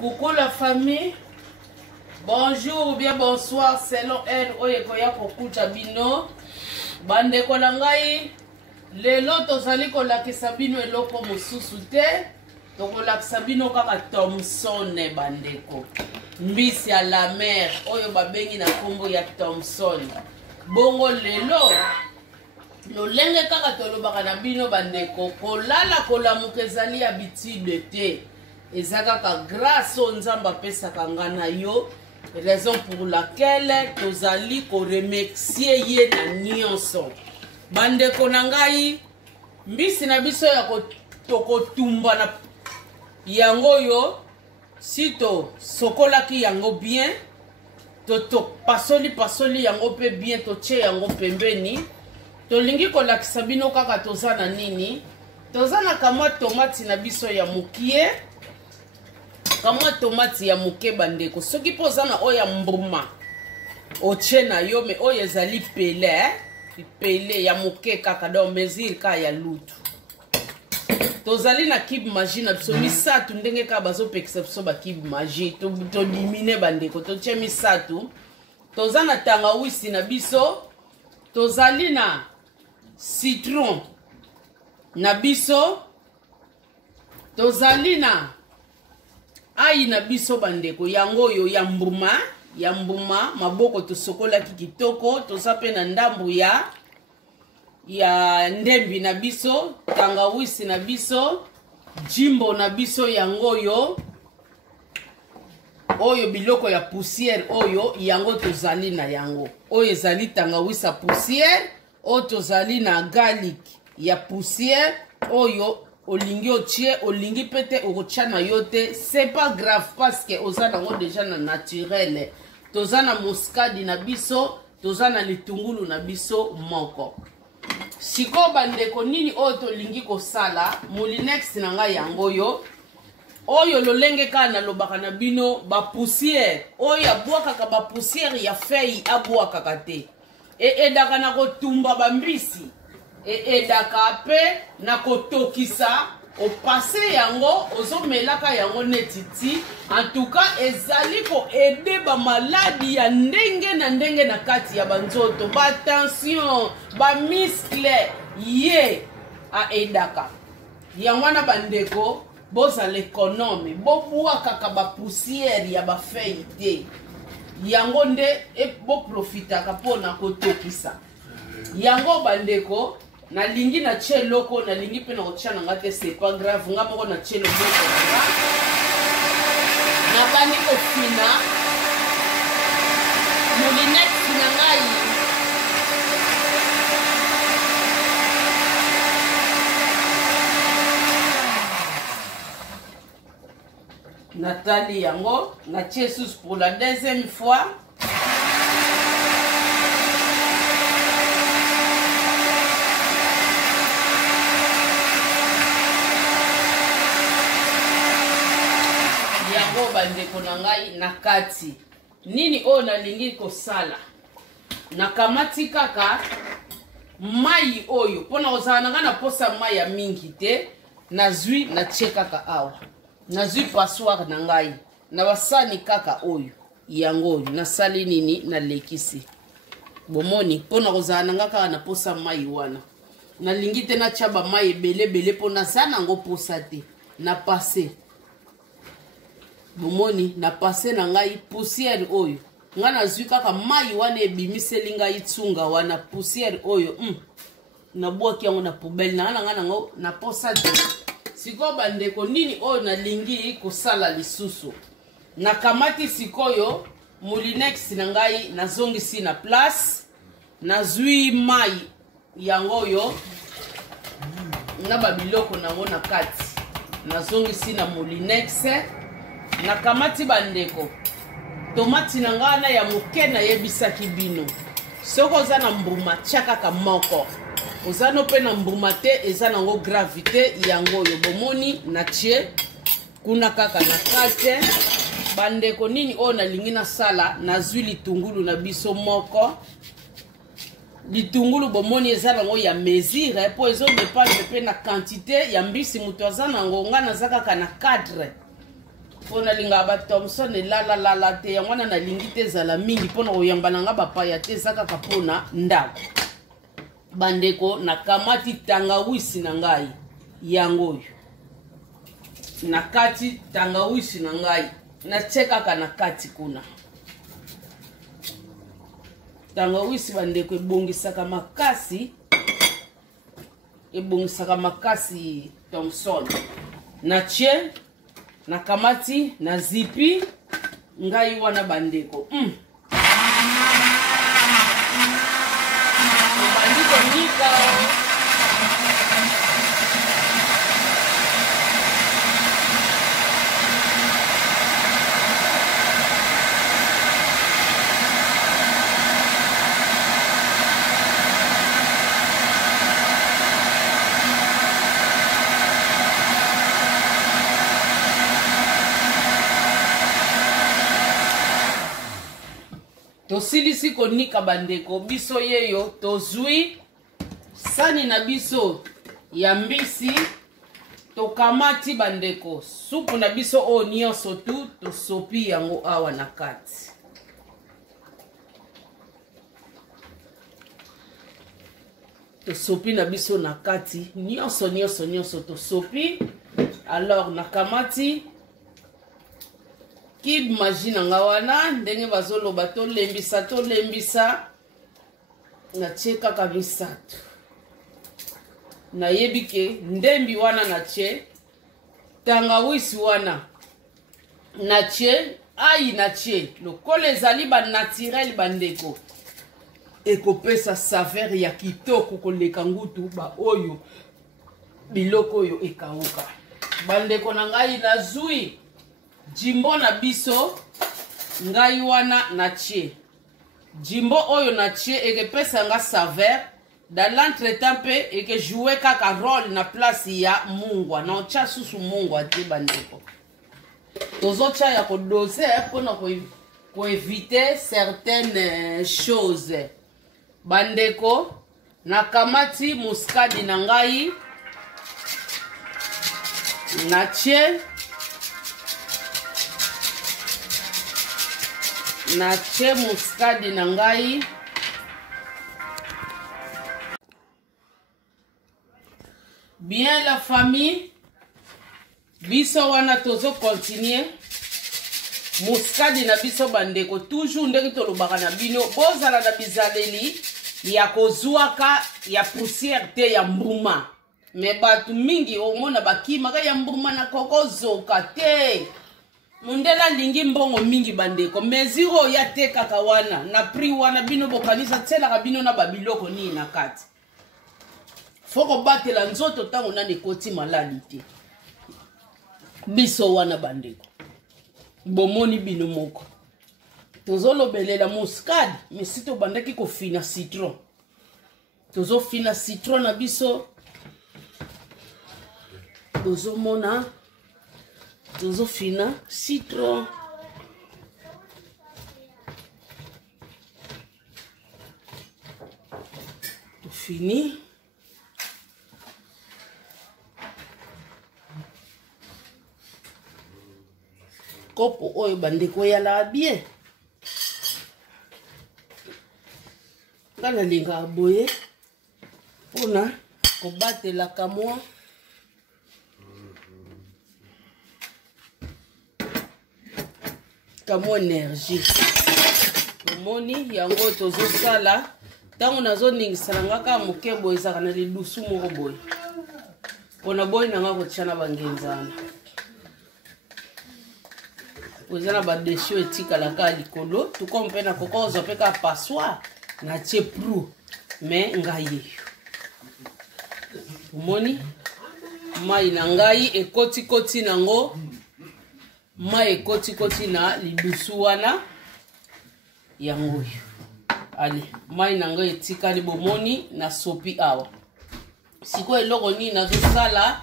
Coucou la famille. Bonjour ou bien bonsoir selon elle oyekoya kokucha bino. Bande kolangai. Lelo tozali kolakisa bino eloko mosusu te. Tokolakisa bino kaka Thomson bandeko. Mbisi ya la mer oyo babengi na kombo ya Thomson. Bongo lelo lolenge kaka tolobaka na bino bandeko kolala kolamuka ezali habitude te. Eza kaka grâce au nzamba pesaka ngana yo. Raison pour laquelle tozali ko remercier ye na nyonso. Bandeko na ngai mbisi na biso ya tokotumba na yango yo sito sokolaki yango bien to pasoli yango pe bien to che yango pembeni tolingi kolakisa bino kaka toza na nini toza na kamwa tomati na biso ya mukie kamwa tomati ya muke bandeko soki poza na oya mbuma oche na yo me oyo ezali pele ya muke kaka do mesure ka ya lutu tozali na kibe magie na biso misatu ndenge ka bazopekisa biso ba kibe magie to dimine bandeko to che misatu toza na tangawisi na biso tozali na citron na biso tozali na ai na biso bandeko yango yo ya mbuma maboko tosokolaki kitoko toza pe na ndambu ya ndembi na biso tangawisi na biso jimbo na biso yango yo oyo biloko ya poussière oyo yango tozali na yango oyo ezali tangawisa poussière oyo tozali na garlic ya poussière oyo olingi otie olingi pete okotia na yo te c'est pas grave parce que oza nango déjà na naturel toza na muscade na biso toza na litungulu na biso moko siko bandeko nini oyo tolingi kosala molinex na ngai yango yo oyo lolenge ka na lobaka na bino ba poussière oyo abwakaka ba poussière ya feuille abwakaka te edaka na kotumba bambisi edaka pe na kotokisa opase yango ozomelaka yango netiti en tout cas ezali ko aider ba maladi ya ndenge na kati ya banzoto ba tension ba muscle ye a edaka yango na bandeko boza l'économe bobwa kaka ba poussière ya ba feuille te yango nde bo profitaka pona kotokisa yango bandeko nalingi na che loko nalingi pe na kotia na ngate c'est pas grave nga moko na che loko na bani ko fina molinex na ngai Nathalie yango na che sous pour la deuxième fois bandeko na ngai na kati nini oyo nalingi kosala nakamati kaka mai oyo mpona kozala na ngai na posa mai ya mingi te nazwi natie kaka awa nazwi passoire na ngai na basani kaka oyo yango oyo nasali nini nalekisi bomoni mpona kozala na ngai kaka na posa mai wana nalingi te natia bamai ebele mpo naza nango posa te na pase bomoni na pase na ngai poussière oyo nga nazwi kaka mai wana ebimiseli ngai tsunga wana poussière oyo nabwaki yango na poubelle na nga nango na posa te sikoyo bandeko nini oyo nalingi kosala lisusu nakamati sikoyo molinex na ngai nazongisi na place nazwi mai yango oyo na babiloko nango na kati nazongisi na molinex nakamati bandeko tomati na ngana ya muke na yebisaki bino soko oza na mbuma tia kaka moko oza no pe na mbuma te eza nango gravité yango oyo bomoni na tie kuna kaka na kate bandeko nini oyo nalingi nasala nazwi litungulu na biso moko litungulu bomoni eza nango ya mesure po ezodependre pe na quantité ya mbisi moto aza nango nga naza kaka na cadre pona linga ba Thomson la te yango na lingi te zala mingi pona oyamba nanga bapaya te saka kapona ndako bandeko na kamati tangawisi na ngai yango na kati tangawisi na ngai na cheka kana kati kuna tangawisi bandeko ebongisaka makasi Thomson na che na kamati na zipi ngai wana bandeko bandiko nika tosilisi konika bandeko biso yeyo tozui sani na biso ya mbisi tokamati bandeko supu na biso o nyonso tu tosopi yango awa na kati tosopi na biso na kati nyonso tosopi alors nakamati Kib Magie nga wana ndenge bazoloba tolembisa na tie kaka misato nayebi ke ndembi wana na tie tangawisi wana na tie ayi na tie lokola ezali ba naturel bandeko ekopesa saveur ya kitoko koleka ngutu ba oyo biloko oyo ekauka bandeko na ngai na zui jimbo na biso ngai wana na tie jimbo oyo na tie ekepesa nga saveur dans l'entretemps pe eke jouer kaka rôle na place ya mungwa na ocha susu mungwa te bandeko tozocha ya kodose pona ko éviter certaines choses bandeko na kamati muskadi na ngai na tie muskadi na ngai bien la famille biso wana tozo continuer muskadi na biso bandeko toujours ndenge tolobaka na bino bozala na bizaleli ya kozwaka ya poussière te ya mbuma me batu mingi omona bakimaka ya mbuma na kokozoka te mundela lingi mbongo mingi bandeko meziro ya te kaka wana na prix wana bino bokanisa tselaka bino na babiloko nini na kati foko batela nzoto tango nani koti malali te biso wana bandeko bomoni bino moko tozolobelela muscade mesi tobandaki kofina citron tozofina citron na biso tozomona tozofina citron tofini kopo oyo bandeko yala bien ngana linga boye pona kobatela kamwa énergie tomoni yango tozosala ntango nazoningisana nga kaka moke boye ezaka na lilusu moko boye mpona boye nanga kotia na bangenzana eza na badesio etikalaka likolo tuko mpe na kokozwa mpe ka passoir na tie prou me ngai yeyo omoni mai na ngai ekotikoti nango mai ekotikoti na lilusu wana yango oyo ale mai na ngai etikali bomoni na sopi awa sikoyo eloko nini nazosala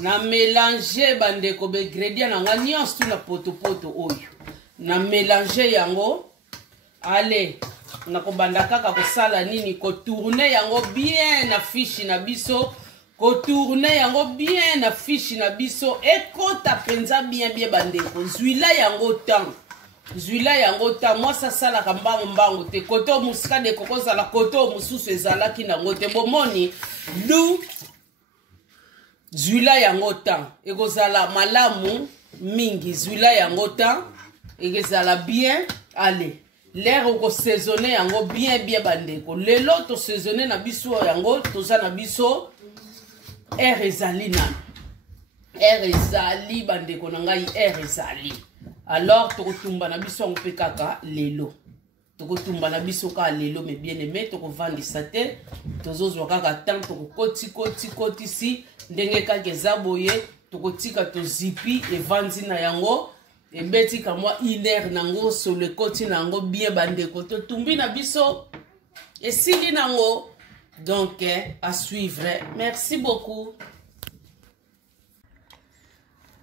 na mélanger bandeko begredient na nga nyonso tu na potopoto oyo na mélanger yango ale nakobanda kaka kosala nini kotourne yango bien na fishi na biso kotourne yango bien na fiche na biso ekota penza bien bandeko zwila yango temps moi ça salaka mbango te koto musika de kokozala koto mususu ezalaki nango te bomoni lu zwila yango temps ekozala malamu mingi zwila yango temps ekozala bien allez l'air oko saisonner yango bien bandeko lelo to saisonner na biso yango toza na biso air ezali nano air ezali bandeko na ngai air ezali alors tokotumba na biso yango mpe kaka lelo tokotumba na biso kaka lelo mais bien aimé tokovandisa te tozozwa kaka temps tokokoti ndenge kaka eza boye tokotika tozipi evandi na yango ebeti kamwa iner nango solo ekoti nango bien bandeko totumbi na biso esili nango donc à suivre. Merci beaucoup.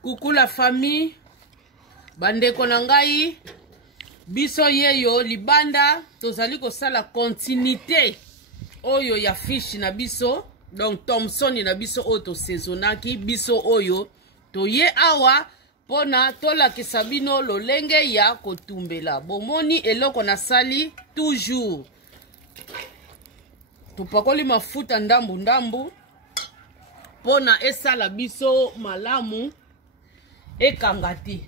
Coucou la famille. Bandeko nangai. Biso yeyo libanda. Tozali kosala continuité. Oyo ya fiche na biso. Donc Thomson na biso oto saisonaki. Biso oyo. Toye awa. Pona tola kisabino lolenge ya kotumbela. Bomoni eloko na sali toujours. Tupakoli mafuta ndambu pona esala biso malamu ekangati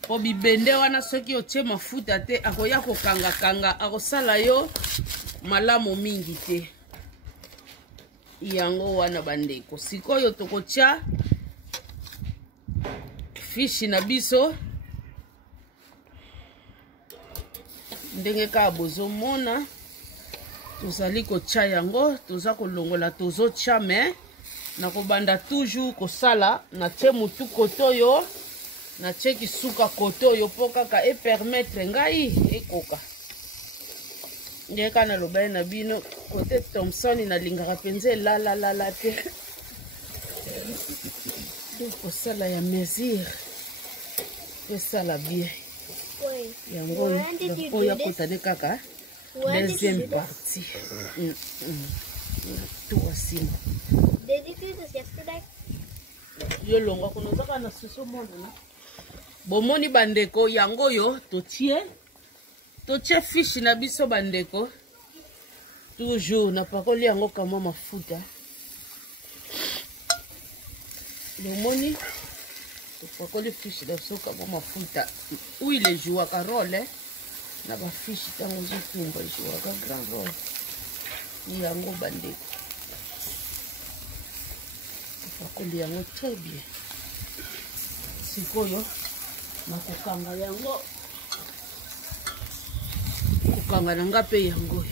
po bibende wana soki otie mafuta te akoya kokanga akosala yo malamu mingi te yango wana bandeko sikoyo tokotia fishi na biso ndenge ka bozomona tozali kotia yango toza kolongola tozotia me nakobanda toujours kosala na tie mutu kotoyo na tie kisuka kotoyo po kaka epermettre ngai ekoka ndenge kana lobai na bino kote Thomson nalingaka penza la te kosala ya mesure esala bien yango oyo akotane kaka deuxième partie. Tout aussi. Did you do this yesterday? Yo longa kunozaka na susu mondo na. Bomoni bandeko yango yo totie fiche na biso bandeko. Toujours na pakoli yango kama mafuta. Bomoni topakoli fiche na biso kama mafuta. Huile joua carole na ba fiche tango zitumba joua grand role. Yango bandeko. Pakoli yango très bien. Sikoyo nakokanga yango. Kokanga nanga pe yango.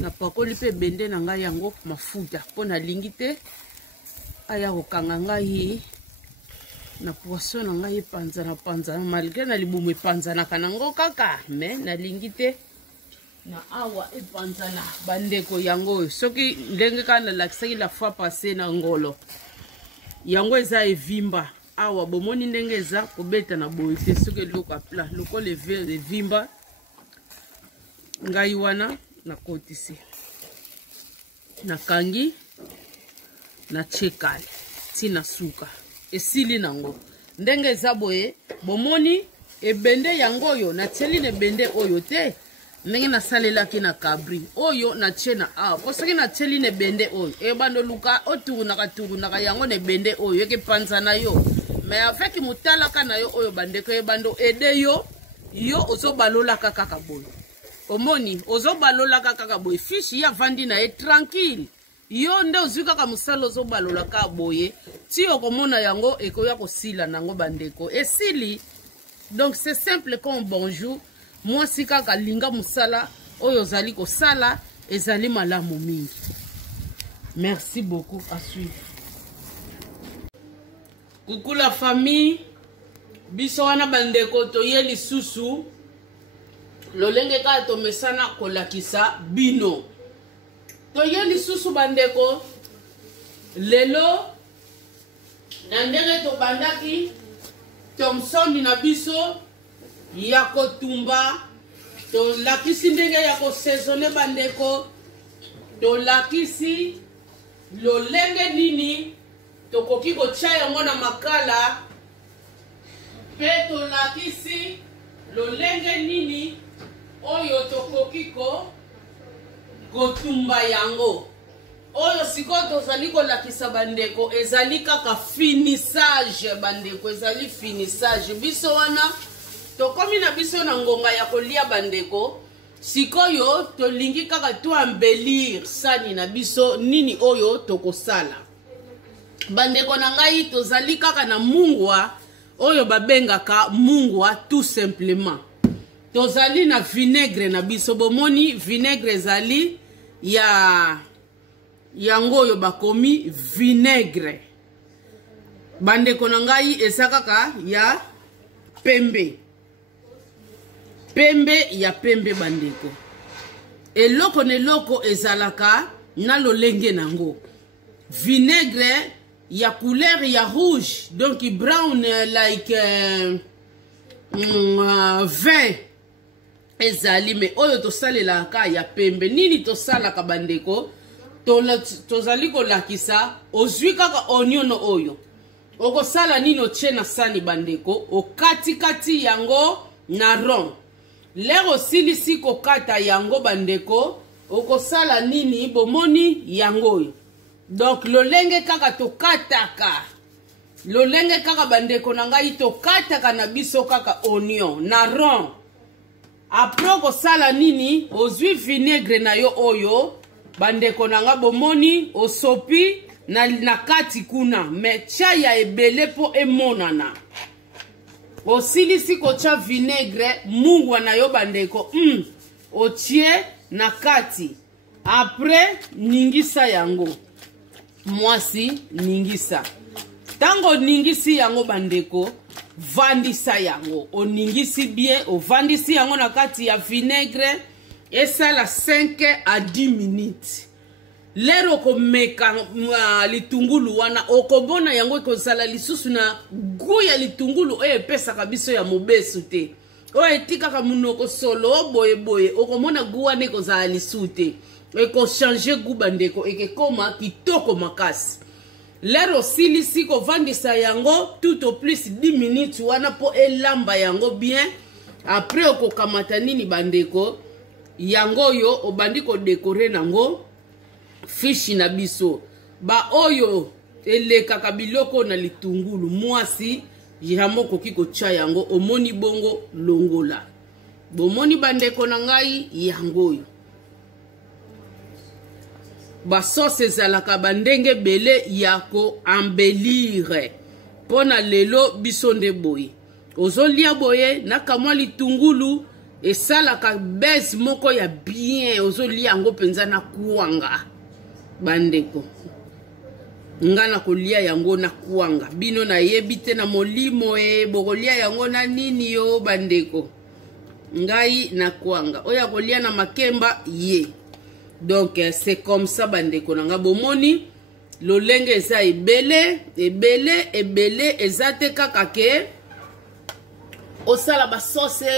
Na pakoli pe bende nanga yango mafuta pona lingi te aya kokanga ngai na poisson nanga panza malgré na libumu panza kanango kaka mais na lingi te na awa epanzana bandeko yango soki ndenge kana lakisaki la fois passée na ngolo yango eza evimba awa bomoni ndenge eza kobeta na boye te soki eloko plat loko le vimba ngai wana na kotisi na kangi na chekali tina suka esili nango ndenge eza boye bomoni ebende yango yo na tieli ne bende oyo te ndenge na salelaki na kabri oyo na chena po soki na tieli ne bende oyo ebando luka oturunaka yango ne bende oyo eke panza na yo mais avec mutalaka na yo oyo bandeko ebando ede yo ozobalolaka kaka boye omoni ozobalolaka kaka boye fishi ya vandi na ye tranquille yo nde ozwi kaka musala ozobalolaka boye ti okomona yango ekoya kosila nango bandeko esili. Donc c'est simple comme bonjour. Moi si kaka linga musala oyo zali ko sala ezali malamu mingi. Merci beaucoup, à suivre. Coucou la famille. Biso wana bandeko toye lisusu. Lolenge ka to mesana kolakisa bino. Toye lisusu bandeko. Lelo na ndenge to bandaki Thomson na biso ya kotumba to lakisi ndenge ya ko saisonner bandeko to lakisi lolenge nini tokoki kotia yango na makala pe tolakisi lolenge nini oyo tokoki kotumba yango. Oyo sikoyo tozali kolakisa bandeko ezali kaka finissage bandeko, ezali finissage. Biso wana tokomi na biso na ngonga ya kolia bandeko, sikoyo tolingi kaka to embellir sani na biso nini oyo tokosala. Bandeko na ngai tozali kaka na mungwa oyo babengaka mungwa tout simplement. Tozali na vinaigre na biso, bomoni vinaigre ezali yango oyo bakomi vinaigre. Bandeko na ngai eza kaka ya pembe. Pembe ya pembe bandeko. Eloko neloko ezalaka na lolenge nango. Vinaigre ya couleur ya rouge, donc brown like vin ezali, me oyo tosalelaka ya pembe. Nini tosalaka bandeko? Tozali kolakisa ozwi kaka onion oyo. Okosala nini otie na sani bandeko? Okati yango na rond. Lero osilisi kokata yango bandeko, okosala nini? Bomoni yango oyo. Donc lolenge kaka tokataka. Lolenge kaka bandeko na ngai tokataka na biso kaka onion na rond. Après okosala nini? Ozwi vinaigre na yo oyo bandeko na nga bomoni osopi na kati kuna, me chaya ebele po emonana. Osilisi kocha vinaigre mungwa na yo bandeko, otie na kati. Après ningisa yango. Mwasi ningisa. Tango ningisi yango bandeko, vandisa yango. Oningisi bien, ovandisi yango na kati ya vinaigre. Esala 5 à 10 minutes. Lero komeka litungulu wana okobona yango kozala lisusu na guya litungulu epesaka biso ya mobesu te. O etikaka munoko solo boye okomona guwa ne kozala lisute. Eko changer gu bandeko ekekoma kitoko makasi. Lero silisi ko vandisa yango tout au plus 10 minutes wana po elamba yango bien. Après okokamata nini bandeko? Yango yo obandi ko décorer nango fishi na biso. Ba oyo elekaka biloko na litungulu mwasi yamo koki kocha yango omoni bongo longola. Bomoni bandeko na ngai yango yo. Ba sauce ezalaka bandenge bele yako embellir. Pona lelo biso nde boye. Ozolia boye nakamwa litungulu esalaka base moko ya bien. Ozolia yango penza na kuanga bandeko. Ngana kolia yango na kuanga. Bino na yebite na molimo bokolia yango na nini yo bandeko. Ngai na kuanga. Oya kolia na makemba ye. Donc c'est comme ça bandeko nanga bomoni lolenge eza ebele ezate kaka ke osala ba sauce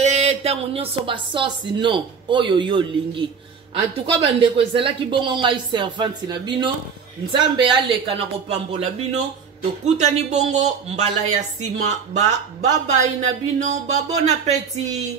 tango nyonso ba sauce non oyo yo lingi. En tout cas bandeko ezalaki bongo ngai servante na bino, nzambe aleka na kopambola bino, tokutani bongo mbala ya sima bye bye na bino, bon appétit.